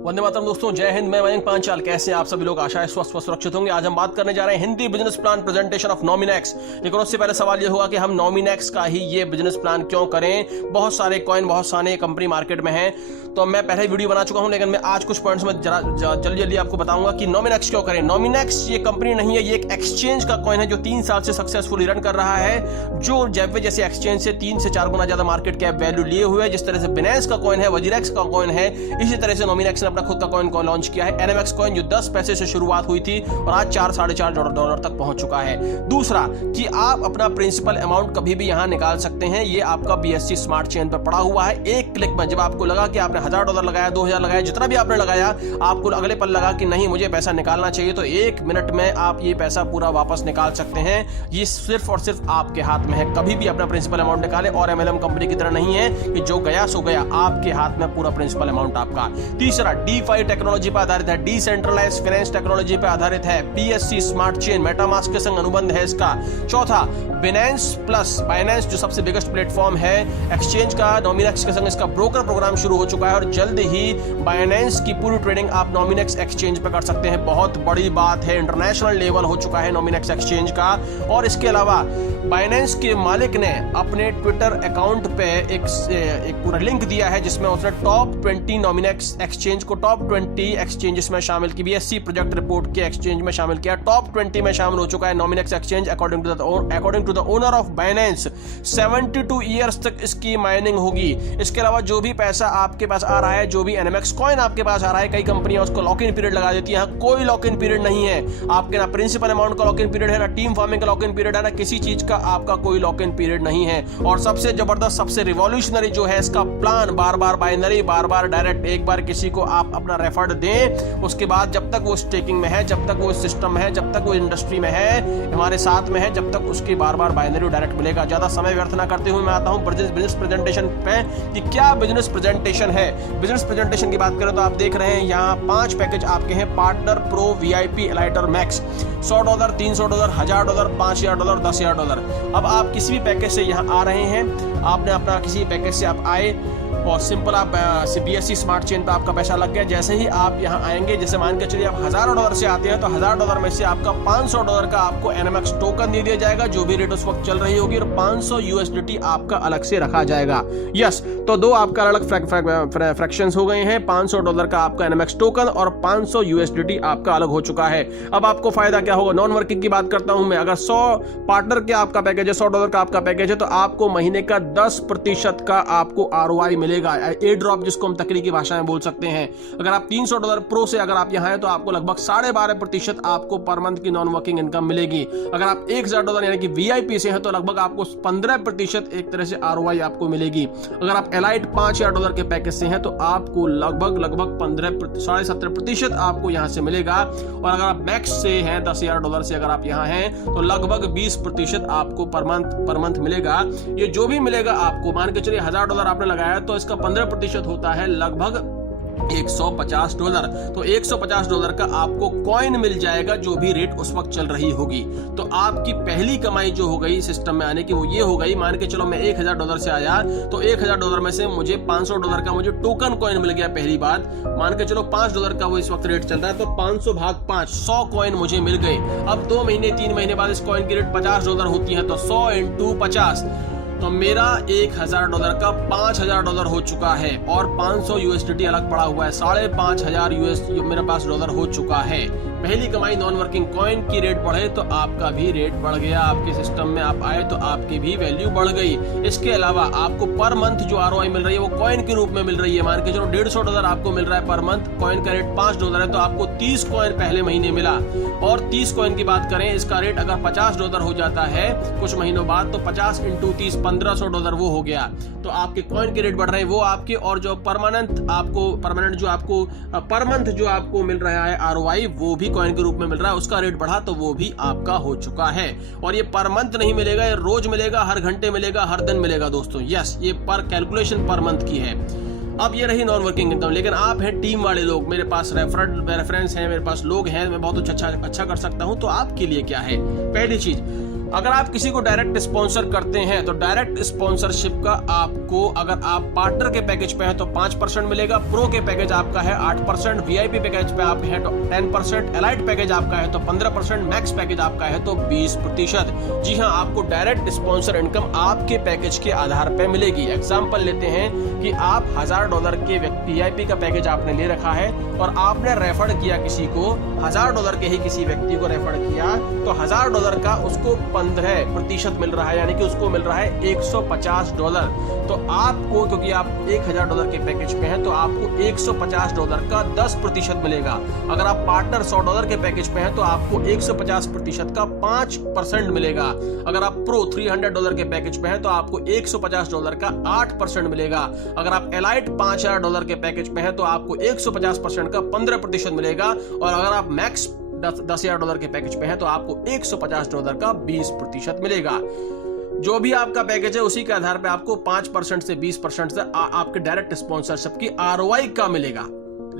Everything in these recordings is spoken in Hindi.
वंदे मातरम दोस्तों, जय हिंद। मैं मयंक पांचाल। कैसे हैं आप सभी लोग? आशा है स्वस्थ व सुरक्षित होंगे। आज हम बात करने जा रहे हैं Hindi business plan presentation of Nominex. लेकिन उससे पहले सवाल ये होगा कि हम नॉमिनेक्स का ही ये बिजनेस प्लान क्यों करें? बहुत सारे कॉइन, बहुत सारे कंपनी मार्केट में हैं, तो मैं पहले वीडियो बना चुका हूं, लेकिन मैं आज कुछ पॉइंट्स में जल्दी आपको बताऊंगा कि नॉमिनेक्स क्यों करें। नॉमिनेक्स ये कंपनी नहीं है, ये एक एक्सचेंज का कॉइन है जो 3 साल से सक्सेसफुली रन कर रहा है, जो जेबवे जैसे एक्सचेंज से 3 से 4 गुना ज्यादा मार्केट कैप वैल्यू लिए हुए है। जिस तरह से बिनेंस का कॉइन है, वजीरेक्स का कॉइन है, इसी तरह से नॉमिनेक्स ने अपना खुद का कॉइन लॉन्च किया है, एनएमएक्स कॉइन, जो 10 पैसे से शुरुआत हुई थी और आज 4-4.5 डॉलर तक पहुंच चुका है। दूसरा कि आप अपना प्रिंसिपल अमाउंट कभी भी यहां निकाल सकते हैं। ये आपका बीएससी स्मार्ट चेन पर पड़ा हुआ है। एक क्लिक में जब आपको लगा कि आपने $1000 लगाया, 2000 लगाया, जितना भी आपने लगाया, आपको अगले पल लगा कि नहीं मुझे पैसा निकालना चाहिए, तो 1 मिनट में आप ये पैसा पूरा वापस निकाल सकते हैं। ये सिर्फ और सिर्फ आपके हाथ में है। कभी भी अपना प्रिंसिपल अमाउंट निकाले, और एमएलएम कंपनी की तरह नहीं है कि जो गया सो गया, आपके हाथ में पूरा प्रिंसिपल अमाउंट आपका। तीसरा, DeFi टेक्नोलॉजी पर आधारित है, डिसेंट्रलाइज्ड फाइनेंस टेक्नोलॉजी पर आधारित है, बीएससी स्मार्ट चेन, मेटामास्क के संग अनुबंध है इसका। चौथा, बाइनेंस जो सबसे बिगेस्ट प्लेटफॉर्म है एक्सचेंज का, नॉमिनेक्स के संग इसका ब्रोकर प्रोग्राम शुरू हो चुका है और जल्द ही बाइनेंस की पूरी ट्रेडिंग आप नॉमिनेक्स एक्सचेंज पे कर सकते हैं। बहुत बड़ी बात है, इंटरनेशनल लेवल हो चुका है नॉमिनेक्स एक्सचेंज का। और इसके अलावा बाइनेंस के मालिक ने अपने ट्विटर अकाउंट पे एक पूरा लिंक दिया है, जिसमें उसने टॉप 20 नॉमिनेक्स एक्सचेंज को टॉप 20 एक्सचेंजेस में शामिल की, बीएससी प्रोजेक्ट रिपोर्ट के एक्सचेंज में शामिल किया। टॉप 20 में शामिल हो चुका है Nominex exchange according to the owner of Binance. 72 years तक इसकी माइनिंग होगी। इसके अलावा जो भी पैसा आपके पास आ रहा है, जो भी एनएमएक्स कॉइन आपके पास आ रहा है, कई कंपनियां उसको लॉक इन पीरियड लगा देती हैं। कोई लॉक इन पीरियड नहीं है आपके, ना प्रिंसिपल अमाउंट का लॉक इन पीरियड है, ना टीम फार्मिंग का लॉक इन पीरियड है, ना किसी चीज का आपका कोई लॉक इन पीरियड नहीं है। और सबसे जबरदस्त, सबसे रिवॉल्यूशनरी जो है इसका प्लान, बार बार बाइनरी, बार बार डायरेक्ट, एक बार किसी को आप अपना रेफर्ड दें, उसके बाद जब तक वो स्टेकिंग में है, जब तक वो सिस्टम में है, जब तक वो इंडस्ट्री में है, हमारे साथ में है, जब तक उसकी बार बार बाइनरी डायरेक्ट मिलेगा। ज्यादा समय व्यर्थ ना करते हुए मैं आता हूं बिजनेस प्रेजेंटेशन पे कि क्या बिजनेस प्रेजेंटेशन है। बिजनेस प्रेजेंटेशन की बात करें तो आप देख रहे हैं यहाँ 5 पैकेज आपके हैं। पार्टनर प्रो, वीआईपी, एलाइटर मैक्स, $100, $300, $1000, $5000, $10000। अब आप किसी भी पैकेज से यहाँ आ रहे हैं, आपने अपना किसी पैकेज से आप आए और सिंपल आप बीएससी स्मार्ट चेन पे आपका पैसा लग गया। जैसे ही आप यहाँ आएंगे, जैसे मान के चलिए आप $1000 से आते हैं, तो $1000 में से आपका $500 का आपको एनएमएक्स टोकन दे दिया जाएगा, जो भी रेट उस वक्त चल रही होगी, और 500 USDT आपका अलग से रखा जाएगा। यस, तो 2 आपका अलग फ्रैक्शंस हो गए हैं। $500 का आपका एनएमएक्स टोकन और 500 USDT आपका अलग हो चुका है। अब आपको फायदा क्या होगा? नॉन वर्किंग की बात करता हूं मैं। अगर 100 पार्टनर के आपका पैकेज है, $100 का आपका पैकेज है, तो आपको महीने का 10% का आपको ROI मिलेगा, ए ड्रॉप, जिसको हम तकनीकी भाषा में बोल सकते हैं। अगर आप $300 प्रो से अगर आप यहाँ हैं, तो आपको लगभग 12.5% आपको पर मंथ की नॉन वर्किंग इनकम मिलेगी। अगर आप $1000 यानी कि वीआईपी से हैं, तो लगभग आपको 15% एक तरह से ROI आपको मिलेगी। अगर आप एलाइट $5000 के पैकेज से हैं, तो आपको लगभग 17.5% आपको यहाँ से मिलेगा। और अगर आप मैक्स से हैं, $10,000 से अगर आप यहाँ हैं, तो लगभग 20% आपको पर मंथ मिलेगा। ये जो भी मिलेगा आपको, मान के चलिए $1000 आपने लगाया, तो इसका 15% होता है लगभग $150। तो $150 का आपको कॉइन मिल जाएगा, जो भी रेट उस वक्त चल रही होगी। तो आपकी पहली कमाई जो हो गई सिस्टम में आने की, वो ये हो गई, मान के चलो मैं $1000 से आया, तो $1000 में से मुझे $500 का मुझे टोकन कॉइन मिल गया। पहली बात, मान के चलो $5 का वो इस वक्त रेट चल रहा है, तो 500 भाग 5, 100 कॉइन मुझे मिल गए। अब 2 महीने 3 महीने बाद इस कॉइन की रेट $50 होती है, तो 100 × 50, तो मेरा $1000 का $5000 हो चुका है, और 500 USDT अलग पड़ा हुआ है। $5500 मेरे पास डॉलर हो चुका है। पहली कमाई नॉन वर्किंग कॉइन की रेट बढ़े तो आपका भी रेट बढ़ गया, आपके सिस्टम में आप आए तो आपकी भी वैल्यू बढ़ गई। इसके अलावा आपको पर मंथ जो ROI मिल रही है, वो कॉइन के रूप में मिल रही है। मान के चलो $150 आपको मिल रहा है पर मंथ, कॉइन का रेट $5 है, तो आपको 30 कॉइन पहले महीने मिला। और 30 कॉइन की बात करें, इसका रेट अगर $50 हो जाता है कुछ महीनों बाद, तो 50 × 30 $1500 वो हो गया। तो आपके कॉइन के रेट बढ़ रहे हैं, वो आपके, और जो परमानेंट जो आपको पर मंथ जो आपको मिल रहा है ROI, वो भी कॉइन के रूप में मिल रहा है, उसका रेट बढ़ा तो वो भी आपका हो चुका है। और ये पर मंथ नहीं मिलेगा, ये रोज मिलेगा, हर घंटे मिलेगा, हर दिन मिलेगा दोस्तों। यस, ये पर कैलकुलेशन पर मंथ की है। अब ये रही नॉन वर्किंग इनकम। लेकिन आप हैं टीम वाले लोग, मेरे पास रेफरेंस है, मेरे पास लोग हैं, मैं बहुत अच्छा कर सकता हूं, तो आपके लिए क्या है? पहली चीज, अगर आप किसी को डायरेक्ट स्पॉन्सर करते हैं तो डायरेक्ट स्पॉन्सरशिप का आपको, अगर आप पार्टनर के पैकेज पे हैं तो 5% मिलेगा, प्रो के पैकेज आपका है 8%, वीआईपी पैकेज पे आप है तो 10%, एलाइट पैकेज आपका है तो 15%, मैक्स पैकेज आपका है तो 20%। जी हाँ, आपको डायरेक्ट स्पॉन्सर इनकम आपके पैकेज के आधार पर मिलेगी। एग्जाम्पल लेते हैं कि आप $1000 के वीआईपी का पैकेज आपने ले रखा है और आपने रेफर किया किसी को, $1000 के ही किसी व्यक्ति को रेफर किया, तो $1000 का उसको 15% मिल रहा है, यानी कि उसको मिल रहा है $150। तो आपको, क्योंकि आप $1000 के पैकेज पे हैं, तो आपको $150 का 10% मिलेगा। अगर आप पार्टनर $100 के पैकेज पे हैं तो आपको 150% का 5% मिलेगा। अगर आप प्रो $300 के पैकेज पे हैं तो आपको $150 का 8% मिलेगा। अगर आप एलाइट $5000 के पैकेज पे हैं तो आपको 150% का 15% मिलेगा। और अगर आप मैक्स $10,000 के पैकेज पे हैं तो आपको $150 का 20% मिलेगा। जो भी आपका पैकेज है उसी के आधार पे आपको 5% से 20% से आपके डायरेक्ट स्पॉन्सरशिप की आरओआई का मिलेगा।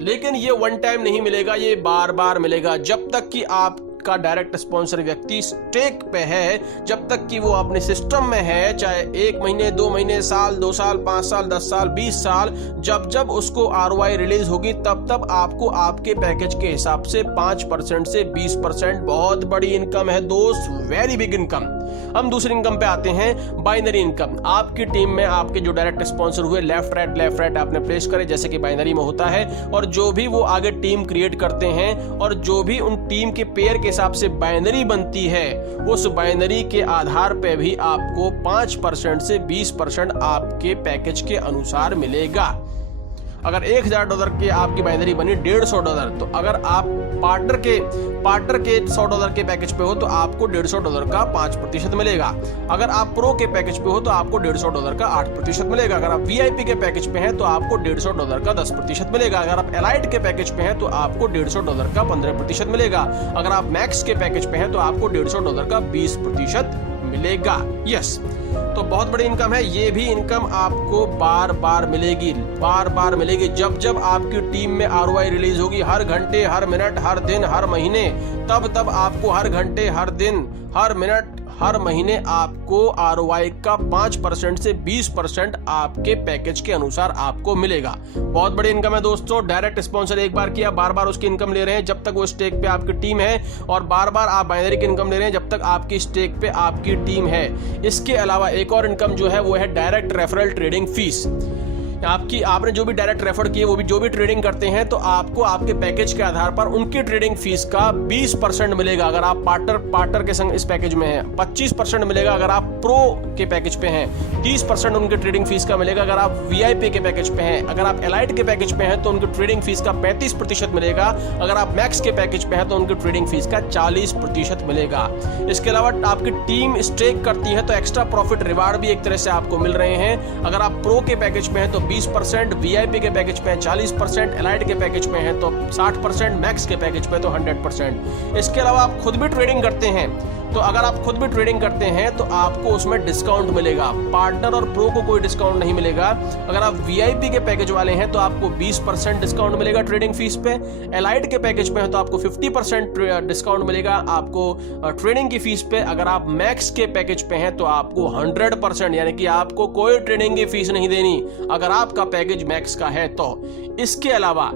लेकिन ये वन टाइम नहीं मिलेगा, ये बार बार मिलेगा। जब तक कि आपका डायरेक्ट स्पॉन्सर व्यक्ति स्टेक पे है, जब तक कि वो अपने सिस्टम में है, चाहे 1 महीने, 2 महीने, साल, 2 साल, 5 साल, 10 साल, 20 साल, जब उसको आरओआई रिलीज होगी तब आपको आपके पैकेज के हिसाब से 5% से 20% बहुत बड़ी इनकम है दोस्त, वेरी बिग इनकम। हम दूसरी इनकम पे आते हैं, बाइनरी इनकम। आपकी टीम में आपके जो डायरेक्ट स्पॉन्सर हुए, लेफ्ट राइट आपने प्लेस करे, जैसे कि बाइनरी में होता है, और जो भी वो आगे टीम क्रिएट करते हैं और जो भी उन टीम के पेयर के हिसाब से बाइनरी बनती है, उस बाइनरी के आधार पे भी आपको 5% से 20% आपके पैकेज के अनुसार मिलेगा। अगर $1000 की आपकी बाइनरी बनी $150, तो अगर आप पार्टनर के $100 के पैकेज पे हो तो आपको $150 का 5% मिलेगा। अगर आप प्रो के पैकेज पे हो तो आपको $150 का 8% मिलेगा। अगर आप वीआईपी के पैकेज पे हैं तो आपको $150 का 10% मिलेगा। अगर आप एलाइट के पैकेज पे हैं तो आपको $150 का 15% मिलेगा। अगर आप मैक्स के पैकेज पे हैं तो आपको $150 का 20% मिलेगा। यस, तो बहुत बड़ी इनकम है। ये भी इनकम आपको बार बार मिलेगी जब आपकी टीम में आरओआई रिलीज होगी। हर घंटे, हर मिनट, हर दिन, हर महीने, तब आपको हर घंटे, हर दिन, हर मिनट, हर महीने आपको आरओआई का 5% से 20% आपके पैकेज के अनुसार आपको मिलेगा। बहुत बड़ी इनकम है दोस्तों। डायरेक्ट स्पॉन्सर एक बार किया, बार बार उसकी इनकम ले रहे हैं जब तक वो स्टेक पे आपकी टीम है, और बार बार आप बाइनरी की इनकम ले रहे हैं जब तक आपकी स्टेक पे आपकी टीम है। इसके अलावा एक और इनकम जो है वो है डायरेक्ट रेफरल ट्रेडिंग फीस। आपने जो भी डायरेक्ट रेफर किए, वो भी जो भी ट्रेडिंग करते हैं, तो आपको आपके पैकेज के आधार पर उनकी ट्रेडिंग फीस का 20% मिलेगा। अगर आप पार्टनर के संग इस पैकेज में हैं, 25% मिलेगा। अगर आप प्रो के पैकेज पे हैं, 30% उनके ट्रेडिंग फीस का मिलेगा। अगर आप वीआईपी के पैकेज पे हैं, अगर आप एलाइट के पैकेज पे हैं तो उनकी ट्रेडिंग फीस का 35% मिलेगा। अगर आप मैक्स के पैकेज पे हैं तो उनकी ट्रेडिंग फीस का 40% मिलेगा। इसके अलावा आपकी टीम स्टेक करती है तो एक्स्ट्रा प्रॉफिट रिवार्ड भी एक तरह से आपको मिल रहे हैं। अगर आप प्रो के पैकेज पे हैं तो 20%, वीआईपी के पैकेज पे 40%, एलाइट के पैकेज पे हैं तो 60%, मैक्स के पैकेज पे तो 100%। इसके अलावा आप खुद भी ट्रेडिंग करते हैं, तो अगर आप खुद भी ट्रेडिंग करते हैं तो आपको उसमें डिस्काउंट मिलेगा। पार्टनर और प्रो को कोई डिस्काउंट नहीं मिलेगा। अगर आप वीआईपी के पैकेज वाले हैं तो आपको 20% डिस्काउंट मिलेगा ट्रेडिंग फीस पे। एलाइट के पैकेज पे है तो आपको 50% डिस्काउंट मिलेगा आपको ट्रेडिंग की फीस पे। अगर आप मैक्स के पैकेज पे हैं तो आपको 100%, यानी कि आपको कोई ट्रेडिंग की फीस नहीं देनी अगर आपका पैकेज मैक्स का है तो। इसके अलावा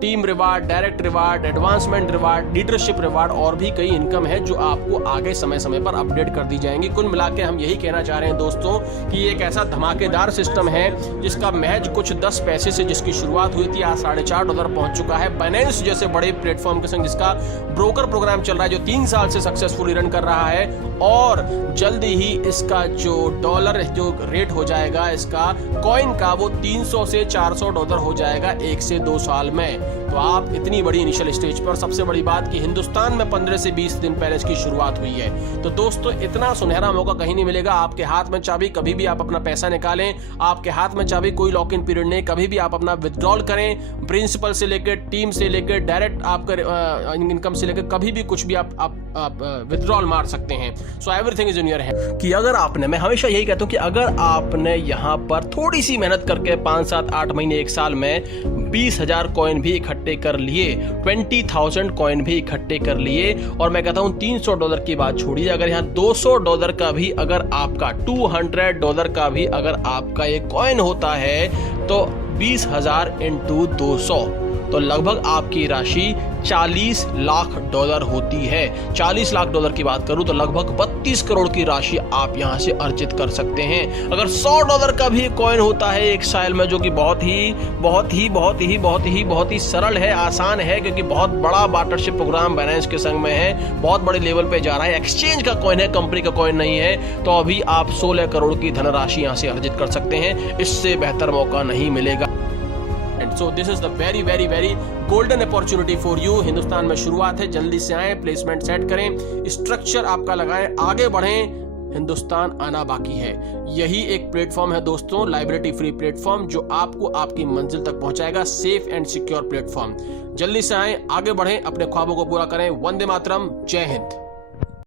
team reward, direct reward, advancement reward, leadership reward और भी कई इनकम है जो आपको आगे समय समय पर अपडेट कर दी जाएंगी। कुल मिला के हम यही कहना चाह रहे हैं दोस्तों कि ये एक ऐसा धमाकेदार सिस्टम है जिसका महज कुछ 10 पैसे से जिसकी शुरुआत हुई थी, आज $4.5 पहुंच चुका है। बाइनेंस जैसे बड़े प्लेटफॉर्म के संग जिसका ब्रोकर प्रोग्राम चल रहा है, जो 3 साल से सक्सेसफुली रन कर रहा है, और जल्दी ही इसका जो डॉलर जो रेट हो जाएगा इसका कॉइन का, वो $300 से $400 हो जाएगा 1 से 2 साल में। तो आप इतनी बड़ी इनिशियल स्टेज पर, सबसे बड़ी बात कि हिंदुस्तान में 15 से 20 दिन पहले इसकी शुरुआत हुई है। तो दोस्तों इतना सुनहरा मौका कहीं नहीं मिलेगा। आपके हाथ में चाबी, कभी भी आप अपना पैसा निकालें, आपके हाथ में चाबी, कोई लॉक इन पीरियड नहीं, कभी भी आप अपना विथड्रॉल करें, प्रिंसिपल से लेकर, टीम से लेकर, डायरेक्ट आपका इनकम से लेकर, कभी भी कुछ भी आप विथड्रॉल मार सकते हैं। So everything is in your hand. कि अगर आपने, मैं हमेशा यही कहता हूं कि अगर आपने यहां पर थोड़ी सी मेहनत करके 5, 7, 8 महीने, 1 साल में 20,000 कॉइन भी इकट्ठे कर लिए, 20,000 कॉइन भी इकट्ठे कर लिए, और मैं कहता हूं $300 की बात छोड़िए, अगर यहाँ $200 का भी अगर आपका, $200 का भी अगर आपका ये कॉइन होता है तो 20,000 इंटू 200, तो लगभग आपकी राशि $40 लाख होती है। $40 लाख की बात करूं तो लगभग 32 करोड़ की राशि आप यहां से अर्जित कर सकते हैं। अगर $100 का भी कॉइन होता है एक साल में, जो कि बहुत ही सरल है, आसान है, क्योंकि बहुत बड़ा पार्टनरशिप प्रोग्राम बाइनेंस के संग में है, बहुत बड़े लेवल पे जा रहा है, एक्सचेंज का कॉइन है, कंपनी का कॉइन नहीं है, तो अभी आप 16 करोड़ की धनराशि यहां से अर्जित कर सकते हैं। इससे बेहतर मौका नहीं मिलेगा। So this is the very golden opportunity for you। Hindustan में शुरुआत है, जल्दी से आए, प्लेसमेंट सेट करें, स्ट्रक्चर आपका लगाएं, आगे बढ़ें, हिंदुस्तान आना बाकी है। यही एक प्लेटफॉर्म है दोस्तों, लाइबिलिटी फ्री प्लेटफॉर्म, जो आपको आपकी मंजिल तक पहुंचाएगा, सेफ एंड सिक्योर प्लेटफॉर्म। जल्दी से आए, आगे बढ़ें, अपने ख्वाबों को पूरा करें। वंदे मातरम, जय हिंद।